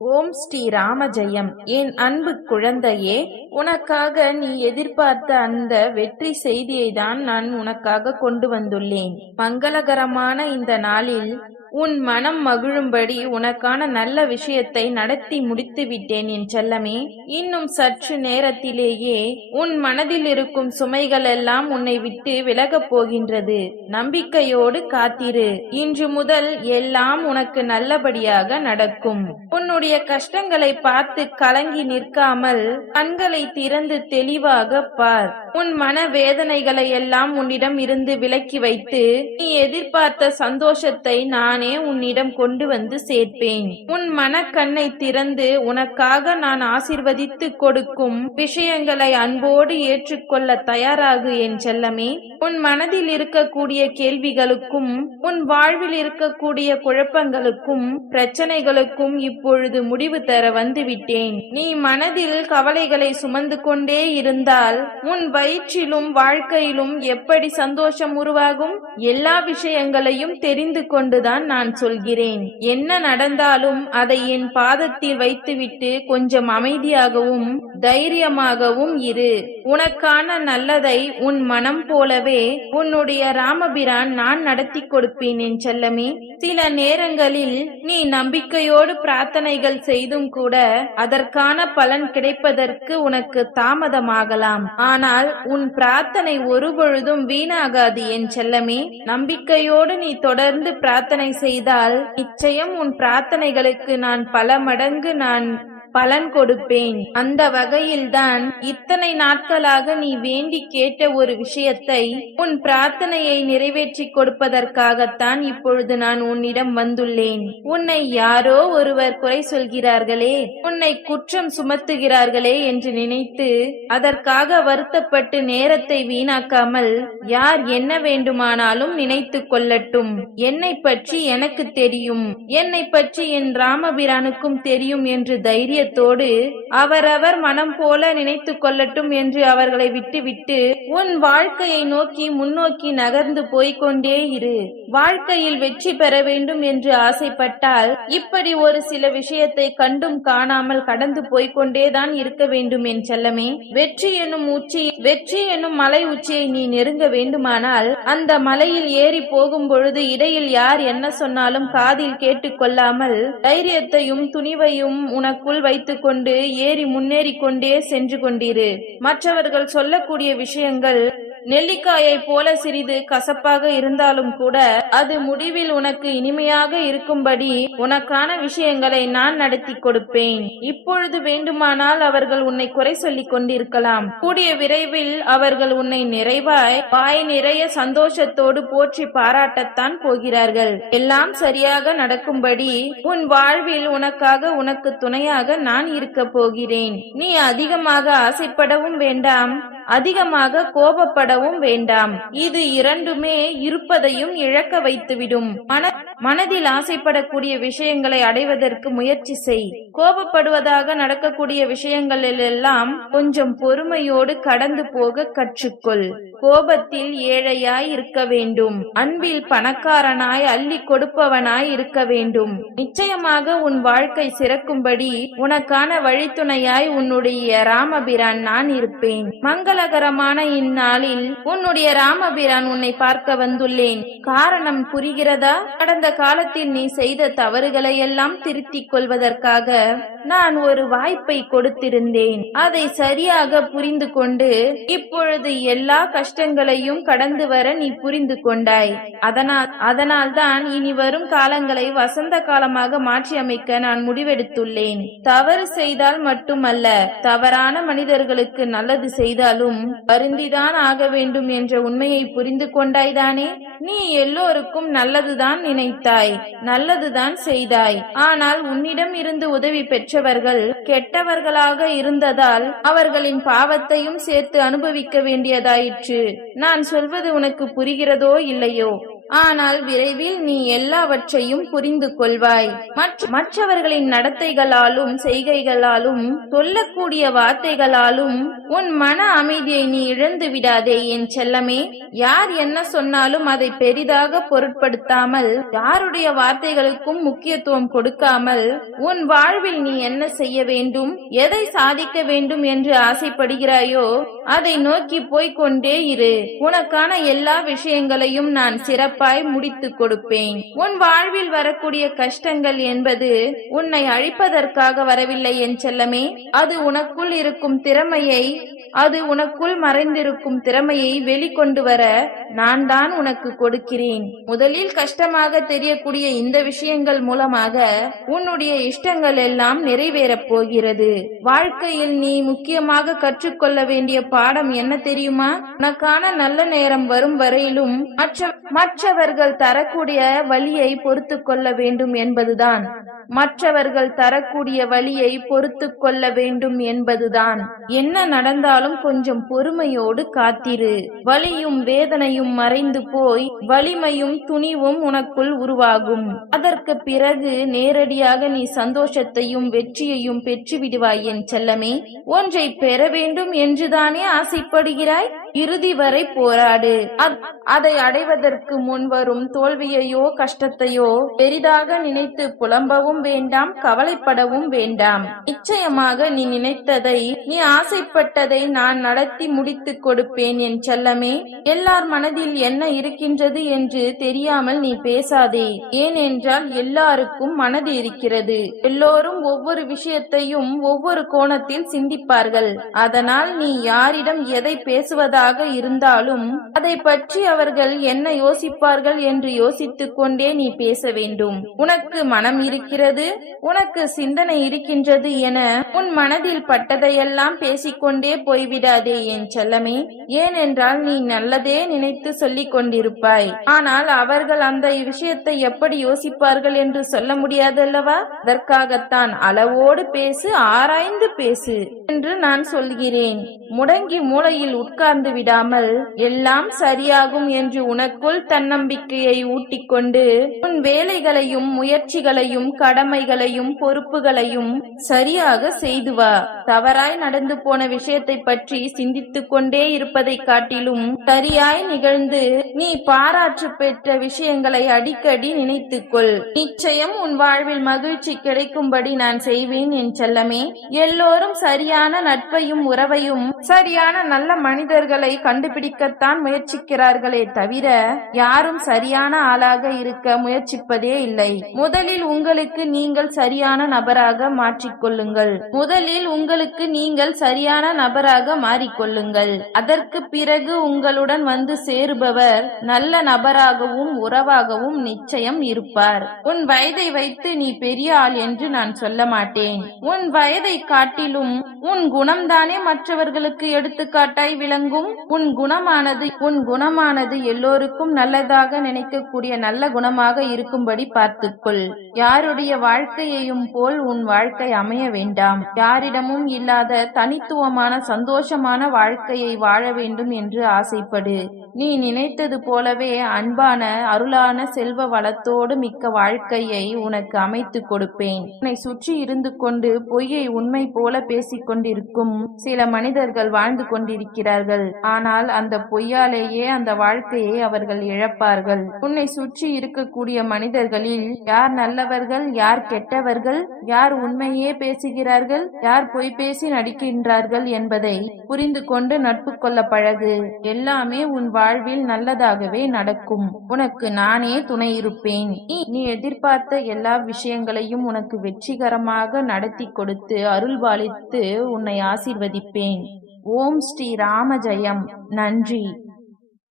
ஓம் ஸ்ரீ ராமஜெயம் என் அன்பு குழந்தையே உனக்காக நீ எதிர்பார்த்த அந்த வெற்றி செய்தியை தான் நான் உனக்காக கொண்டு வந்துள்ளேன். மங்களகரமான இந்த நாளில் உன் மனம் மகிழும்படி உனக்கான நல்ல விஷயத்தை நடத்தி முடித்து விட்டேன் என் செல்லமே. இன்னும் சற்று நேரத்திலேயே உன் மனதில் இருக்கும் சுமைகள் எல்லாம் உன்னை விட்டு விலகப் போகின்றது. நம்பிக்கையோடு காத்திரு. இன்று முதல் எல்லாம் உனக்கு நல்லபடியாக நடக்கும். உன்னுடைய கஷ்டங்களை பார்த்து கலங்கி நிற்காமல் கண்களை திறந்து தெளிவாக பார். உன் மன வேதனைகளை எல்லாம் உன்னிடம் இருந்து விலக்கி வைத்து நீ எதிர்பார்த்த சந்தோஷத்தை நானே நானே உன்னிடம் கொண்டு வந்து சேர்ப்பேன். உன் மனக்கண்ணை திறந்து உனக்காக நான் ஆசிர்வதித்து கொடுக்கும் விஷயங்களை அன்போடு ஏற்றுக்கொள்ள தயாராகு என் செல்லமே. உன் மனதில் இருக்கக்கூடிய கேள்விகளுக்கும் உன் வாழ்வில் இருக்கக்கூடிய குழப்பங்களுக்கும் பிரச்சனைகளுக்கும் இப்பொழுது முடிவு தர வந்துவிட்டேன். நீ மனதில் கவலைகளை சுமந்து கொண்டே இருந்தால் உன் வயிற்றிலும் வாழ்க்கையிலும் எப்படி சந்தோஷம் உருவாகும்? எல்லா விஷயங்களையும் தெரிந்து கொண்டுதான் நான் சொல்கிறேன். என்ன நடந்தாலும் அதை என் பாதத்தில் வைத்துவிட்டு கொஞ்சம் அமைதியாகவும் தைரியமாகவும் இரு. உனக்கான நல்லதை உன் மனம் போலவே உன்னுடைய ராமபிரான் நான் நடத்தி கொடுப்பேன் என் செல்லமே. சில நேரங்களில் நீ நம்பிக்கையோடு பிரார்த்தனைகள் செய்தும் கூட அதற்கான பலன் கிடைப்பதற்கு உனக்கு தாமதமாகலாம். ஆனால் உன் பிரார்த்தனை ஒருபொழுதும் வீணாகாது என் செல்லமே. நம்பிக்கையோடு நீ தொடர்ந்து பிரார்த்தனை செய்தால் நிச்சயம் உன் பிரார்த்தனைகளுக்கு நான் பல மடங்கு நான் பலன் கொடுப்பேன். அந்த வகையில்தான் இத்தனை நாட்களாக நீ வேண்டி கேட்ட ஒரு விஷயத்தை உன் பிரார்த்தனையை நிறைவேற்றி கொடுப்பதற்காகத்தான் இப்பொழுது நான் உன்னிடம் வந்துள்ளேன். உன்னை யாரோ ஒருவர் குறை சொல்கிறார்களே உன்னை குற்றம் சுமத்துகிறார்களே என்று நினைத்து அதற்காக வருத்தப்பட்டு நேரத்தை வீணாக்காமல் யார் என்ன வேண்டுமானாலும் நினைத்து கொள்ளட்டும். என்னை பற்றி எனக்கு தெரியும். என்னை பற்றி என் ராமபிரானுக்கும் தெரியும் என்று தைரிய தைரியத்தோடு அவரவர் மனம் போல நினைத்து கொள்ளட்டும் என்று அவர்களை விட்டுவிட்டு உன் வாழ்க்கையை நோக்கி முன்னோக்கி நகர்ந்து போய்கொண்டே இரு. வாழ்க்கையில் வெற்றி பெற வேண்டும் என்று ஆசைப்பட்டால் இப்படி ஒரு சில விஷயத்தை கண்டும் காணாமல் கடந்து போய்கொண்டேதான் இருக்க வேண்டும் என் செல்லமே. வெற்றி என்னும் உச்சி வெற்றி என்னும் மலை உச்சியை நீ நெருங்க வேண்டுமானால் அந்த மலையில் ஏறி போகும் பொழுது இடையில் யார் என்ன சொன்னாலும் காதில் கேட்டுக்கொள்ளாமல் தைரியத்தையும் துணிவையும் உனக்குள் வை வைத்துக் கொண்டு ஏறி முன்னேறி கொண்டே சென்று கொண்டிரு. மற்றவர்கள் சொல்லக்கூடிய விஷயங்கள் நெல்லிக்காயை போல சிறிது கசப்பாக இருந்தாலும் கூட அது முடிவில் உனக்கு இனிமையாக இருக்கும்படி உனக்கான விஷயங்களை நான் நடத்தி கொடுப்பேன். இப்பொழுது வேண்டுமானால் அவர்கள் உன்னை குறை சொல்லிக் கொண்டிருக்கலாம். கூடிய விரைவில் அவர்கள் உன்னை நிறைவாய் வாய் நிறைய சந்தோஷத்தோடு போற்றி பாராட்டத்தான் போகிறார்கள். எல்லாம் சரியாக நடக்கும்படி உன் வாழ்வில் உனக்காக உனக்கு துணையாக நான் இருக்க போகிறேன். நீ அதிகமாக ஆசைப்படவும் வேண்டாம். அதிகமாக கோபப்படவும் வேண்டாம். இது இரண்டுமே இருப்பதையும் இழக்க வைத்துவிடும். மன மனதில் ஆசைப்படக்கூடிய விஷயங்களை அடைவதற்கு முயற்சி செய். கோபப்படுவதாக நடக்கக்கூடிய விஷயங்களிலெல்லாம் கொஞ்சம் பொறுமையோடு கடந்து போக கற்றுக்கொள். கோபத்தில் ஏழையாய் இருக்க வேண்டும். அன்பில் பணக்காரனாய் அள்ளி கொடுப்பவனாய் இருக்க வேண்டும். நிச்சயமாக உன் வாழ்க்கை சிறக்கும்படி உனக்கான வழித்துணையாய் உன்னுடைய ராமபிரான் நான் இருப்பேன். மங்களகரமான இந்நாளில் உன்னுடைய ராமபிரான் உன்னை பார்க்க வந்துள்ளேன். காரணம் புரிகிறதா? கடந்த காலத்தில் நீ செய்த தவறுகளை எல்லாம் திருத்திக் கொள்வதற்காக நான் ஒரு வாய்ப்பை கொடுத்திருந்தேன். அதை சரியாக புரிந்து கொண்டு இப்பொழுது எல்லா கஷ்டங்களையும் கடந்து வர நீ புரிந்து கொண்டாய். அதனால் அதனால் தான் இனி வரும் காலங்களை வசந்த காலமாக மாற்றி அமைக்க நான் முடிவெடுத்துள்ளேன். தவறு செய்தால் மட்டுமல்ல தவறான மனிதர்களுக்கு நல்லது செய்தாலும் வருந்திதான் ஆக வேண்டும் என்ற உண்மையை புரிந்து கொண்டாய்தானே? நீ எல்லோருக்கும் நல்லதுதான் நினைத்தாய் நல்லதுதான் செய்தாய். ஆனால் உன்னிடம் இருந்து உதவி பெற்றவர்கள் கெட்டவர்களாக இருந்ததால் அவர்களின் பாவத்தையும் சேர்த்து அனுபவிக்க வேண்டியதாயிற்று. நான் சொல்வது உனக்கு புரிகிறதோ இல்லையோ? ஆனால் விரைவில் நீ எல்லாவற்றையும் புரிந்து கொள்வாய். மற்ற- மற்றவர்களின் நடத்தைகளாலும் செய்கைகளாலும் சொல்லக்கூடிய வார்த்தைகளாலும் உன் மன அமைதியை நீ இழந்து விடாதே என் செல்லமே. யார் என்ன சொன்னாலும் அதை பெரிதாக பொருட்படுத்தாமல் யாருடைய வார்த்தைகளுக்கும் முக்கியத்துவம் கொடுக்காமல் உன் வாழ்வில் நீ என்ன செய்ய வேண்டும் எதை சாதிக்க வேண்டும் என்று ஆசைப்படுகிறாயோ அதை நோக்கி போய்கொண்டே இரு. உனக்கான எல்லா விஷயங்களையும் நான் சிறப்பு சிறப்பாய் முடித்து கொடுப்பேன். உன் வாழ்வில் வரக்கூடிய கஷ்டங்கள் என்பது உன்னை அழிப்பதற்காக வரவில்லை என் செல்லமே. அது உனக்குள் இருக்கும் திறமையை அது உனக்குள் மறைந்திருக்கும் திறமையை வெளிக்கொண்டு வர நான் தான் உனக்கு கொடுக்கிறேன். முதலில் கஷ்டமாக தெரியக்கூடிய இந்த விஷயங்கள் மூலமாக உன்னுடைய இஷ்டங்கள் எல்லாம் நிறைவேறப் போகிறது. வாழ்க்கையில் நீ முக்கியமாக கற்றுக்கொள்ள வேண்டிய பாடம் என்ன தெரியுமா? உனக்கான நல்ல நேரம் வரும் வரையிலும் மற்ற மற்றவர்கள் தரக்கூடிய வழியை பொறுத்து கொள்ள வேண்டும் என்பதுதான். மற்றவர்கள் தரக்கூடிய வழியை பொறுத்து கொள்ள வேண்டும் என்பதுதான். என்ன நடந்தாலும் கொஞ்சம் பொறுமையோடு காத்திரு. வலியும் வேதனையும் மறைந்து போய் வலிமையும் துணிவும் உனக்குள் உருவாகும். அதற்கு பிறகு நேரடியாக நீ சந்தோஷத்தையும் வெற்றியையும் பெற்று விடுவாய் என் செல்லமே. ஒன்றை பெற வேண்டும் என்றுதானே ஆசைப்படுகிறாய்? இறுதி வரை போராடு. அதை அடைவதற்கு முன் வரும் தோல்வியையோ கஷ்டத்தையோ பெரிதாக நினைத்து புலம்பவும் வேண்டாம் கவலைப்படவும் வேண்டாம். நிச்சயமாக நீ நினைத்ததை நீ ஆசைப்பட்டதை நான் நடத்தி முடித்துக் கொடுப்பேன் என் செல்லமே. எல்லார் மனதில் என்ன இருக்கின்றது என்று தெரியாமல் நீ பேசாதே. ஏனென்றால் எல்லாருக்கும் மனது இருக்கிறது. எல்லோரும் ஒவ்வொரு விஷயத்தையும் ஒவ்வொரு கோணத்தில் சிந்திப்பார்கள். அதனால் நீ யாரிடம் எதை பேசுவதாக இருந்தாலும் அதை பற்றி அவர்கள் என்ன யோசிப்பார்கள் என்று யோசித்துக் கொண்டே நீ பேச வேண்டும். உனக்கு மனம் இருக்கிறது உனக்கு சிந்தனை இருக்கின்றது என உன் மனதில் பட்டதையெல்லாம் பேசிக்கொண்டே போய்விடாதே என் செல்லமே. ஏனென்றால் நீ நல்லதே நினைத்து சொல்லிக் கொண்டிருப்பாய். ஆனால் அவர்கள் அந்த விஷயத்தை எப்படி யோசிப்பார்கள் என்று சொல்ல முடியாதல்லவா? அதற்காகத்தான் அளவோடு பேசு ஆராய்ந்து பேசு என்று நான் சொல்கிறேன். முடங்கி மூளையில் உட்கார்ந்து விடாமல் எல்லாம் சரியாகும் என்று உனக்குள் தன்னம்பிக்கையை ஊட்டிக்கொண்டு உன் வேலைகளையும் முயற்சிகளையும் கடமைகளையும் பொறுப்புகளையும் சரியாக செய்து வா. தவறாய் நடந்து போன விஷயத்தை பற்றி சிந்தித்துக் கொண்டே இருப்பதை காட்டிலும் சரியாய் நிகழ்ந்து நீ பாராட்டு பெற்ற விஷயங்களை அடிக்கடி நினைத்துக்கொள். நிச்சயம் உன் வாழ்வில் மகிழ்ச்சி கிடைக்கும்படி நான் செய்வேன் என் செல்லமே. எல்லோரும் சரியான நட்பையும் உறவையும் சரியான நல்ல மனிதர்கள் கண்டுபிடிக்கத்தான் முயற்சிக்கிறார்களே தவிர யாரும் சரியான ஆளாக இருக்க முயற்சிப்பதே இல்லை. முதலில் உங்களுக்கு நீங்கள் சரியான நபராக மாற்றிக்கொள்ளுங்கள். முதலில் உங்களுக்கு நீங்கள் சரியான நபராக மாறிக்கொள்ளுங்கள். அதற்கு பிறகு உங்களுடன் வந்து சேருபவர் நல்ல நபராகவும் உறவாகவும் நிச்சயம் இருப்பார். உன் வயதை வைத்து நீ பெரிய ஆள் என்று நான் சொல்ல மாட்டேன். உன் வயதை காட்டிலும் உன் குணம்தானே மற்றவர்களுக்கு எடுத்துக்காட்டாய் விளங்கும்? உன் குணமானது உன் குணமானது எல்லோருக்கும் நல்லதாக நினைக்கக்கூடிய நல்ல குணமாக இருக்கும்படி பார்த்துக்கொள். யாருடைய வாழ்க்கையையும் போல் உன் வாழ்க்கை அமைய வேண்டாம். யாரிடமும் இல்லாத தனித்துவமான சந்தோஷமான வாழ்க்கையை வாழ வேண்டும் என்று ஆசைப்படு. நீ நினைத்தது போலவே அன்பான அருளான செல்வ வளத்தோடு மிக்க வாழ்க்கையை உனக்கு அமைத்து கொடுப்பேன். உன்னை சுற்றி இருந்து கொண்டு பொய்யை உண்மை போல பேசிக் கொண்டிருக்கும் சில மனிதர்கள் வாழ்ந்து கொண்டிருக்கிறார்கள். ஆனால் அந்த பொய்யாலேயே அந்த வாழ்க்கையை அவர்கள் இழப்பார்கள். உன்னை சுற்றி இருக்கக்கூடிய மனிதர்களில் யார் நல்லவர்கள் யார் கெட்டவர்கள் யார் உண்மையே பேசுகிறார்கள் யார் பொய் பேசி நடிக்கின்றார்கள் என்பதை புரிந்து கொண்டு நட்பு கொள்ள பழகு. எல்லாமே உன் வாழ்வில் நல்லதாகவே நடக்கும். உனக்கு நானே துணை இருப்பேன். நீ நீ எதிர்பார்த்த எல்லா விஷயங்களையும் உனக்கு வெற்றிகரமாக நடத்தி கொடுத்து அருள்பாலித்து உன்னை ஆசிர்வதிப்பேன். ஓம் ஸ்ரீ ராம ஜெயம். நன்றி.